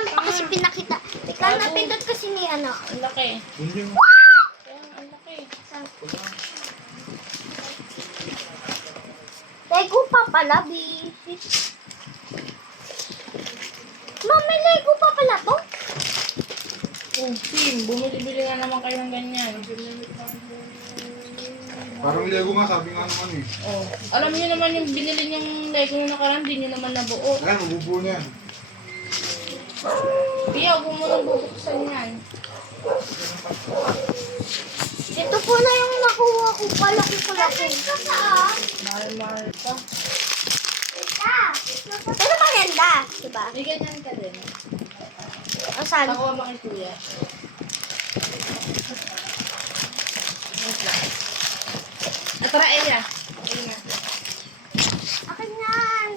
dami pa kasi pinakita. Teka, napindot kasi ni ano. Ang laki. Hindi mo. Kaya ang laki. Lego pa pala, B. Ma'am, may Lego pa pala to? Oh, Sim, bumili-bili nga naman kayo ng ganyan. Parang Lego nga, sabi nga naman eh. Oh, alam niyo naman yung binili niyong Lego na nakaraan, di niyo naman nabuo. Ayan, mabubuo na yan. Kaya huwag mo nang bubuksan yan. Ito po na yung nakuha ko pala ko. Mahal-mahal pa. Pero maganda, diba? May ganyan ka din. O saan? Nakuha mo kay Kuya. Wait lang. Tara, Elia. Ayun na. Akin yan.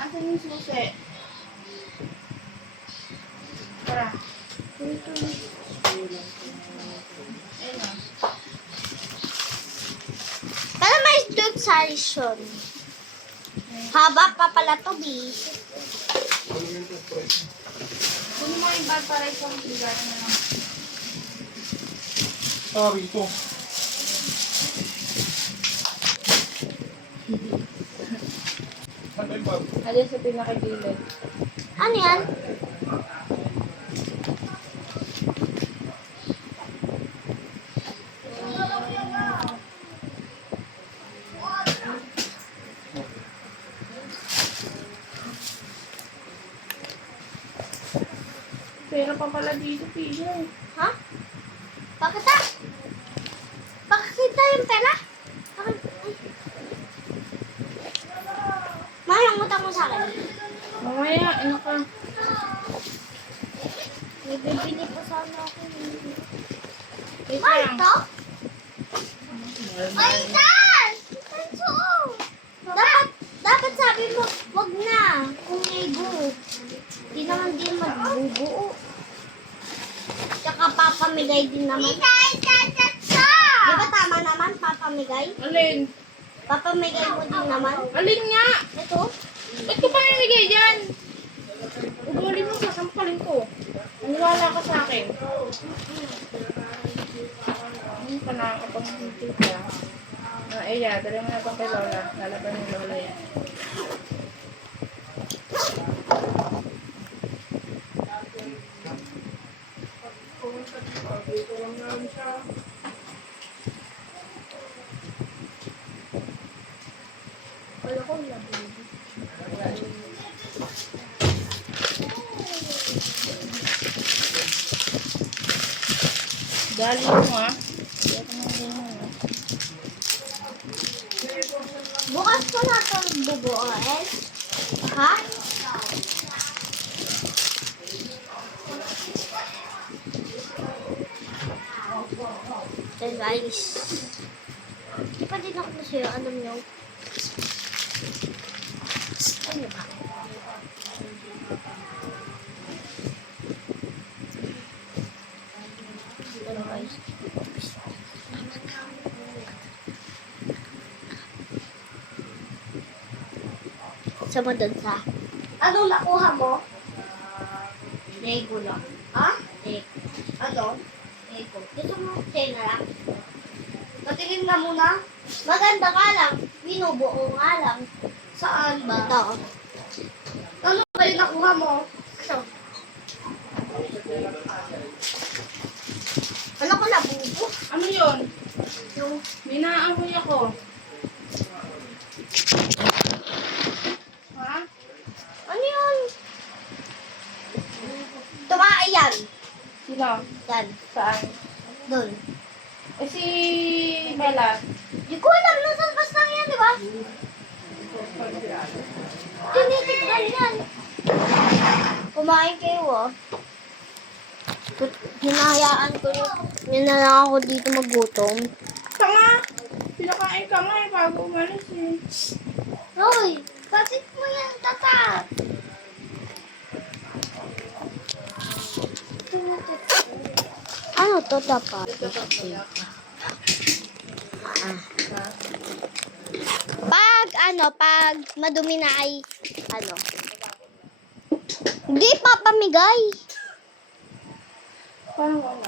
Asan yung susi? Tara. Ayun na. Pero may dude solution. Haba pa pala to, B. Kunin mo yung bag para isang bigayan na lang. Ah, rito. Ano yung bag? Alias sa pinakagilid. Ano yan? Pera pa pala dito, Pino. Ha? Bakit ah? Bakit kita yung pera? Bakit? Mahal, utang mo sa akin. Mamaya, ina ka. May bibili pa sana ako. Wait Mahal lang. to? Ay, Dan! Dapat sabi mo, wag na. Kung Lego. Di naman din magbubuo. Tsaka papamigay din naman. Di ba tama naman, papamigay? Alin? Papamigay mo din naman. Alin nga? Ito? Ba't ko pa namigay yan? Ugulin mo, sasampalin ko. Maniwala ka sa akin. Hindi ka nakakapag-video ka. Eya, dali mo na itong kay Lola. Lalaban ni Lola yan. Wala ko labing. Dali mo ah. Hindi ako nang ganyan ah. Bukas ko na ito bubuoin. Ha? Then guys. Di pa din ako na sa'yo. Alam niyo. Ano ba? Ano guys? Sama doon sa... Anong nakuha mo? Lego lang. Ha? Lego. Ano? Lego. Gusto mo sa'yo na lang? Patingin nga muna. Maganda ka lang. Binubuo nga lang. Saan ba? Ito. Ano ba yung nakuha mo? Ito. Ano ko nabubo? Ano yun? Yung... Binaamoy ako. Ha? Ano yun? Tumae yan. Sino? Yan. Saan? Doon. Eh si Bella. Di ko alam. Nasaan basta yan, di ba? Tinitignan yan. Kumain kayo, oh. Hinahayaan ko yun na lang ako dito magutom. Ka nga. Pinakain ka nga eh bago umalis eh. Hoy, bakit mo yan, tata? Ano to, dapat? Pag madumi na ay, Hindi papamigay. Parang ano?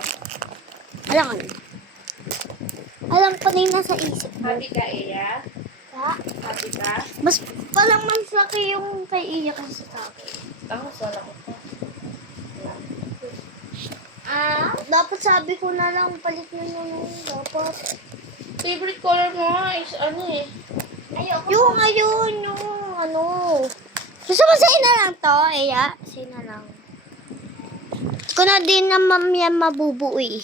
Alam ko. Alam ko na yung nasa isip mo. Happy ka, Eya? Ha? Happy ka? Mas parang mas laki yung kay Iya kasi sa akin. Ako, wala ko. Dapat sabi ko na lang palit na nung dapat. Favorite color mo is ano eh? Ayoko. Yung ayun, yung ano. Gusto mo sa'yo na lang to, Iya? Sa'yo na lang. Ko na din na yan mabubuo eh.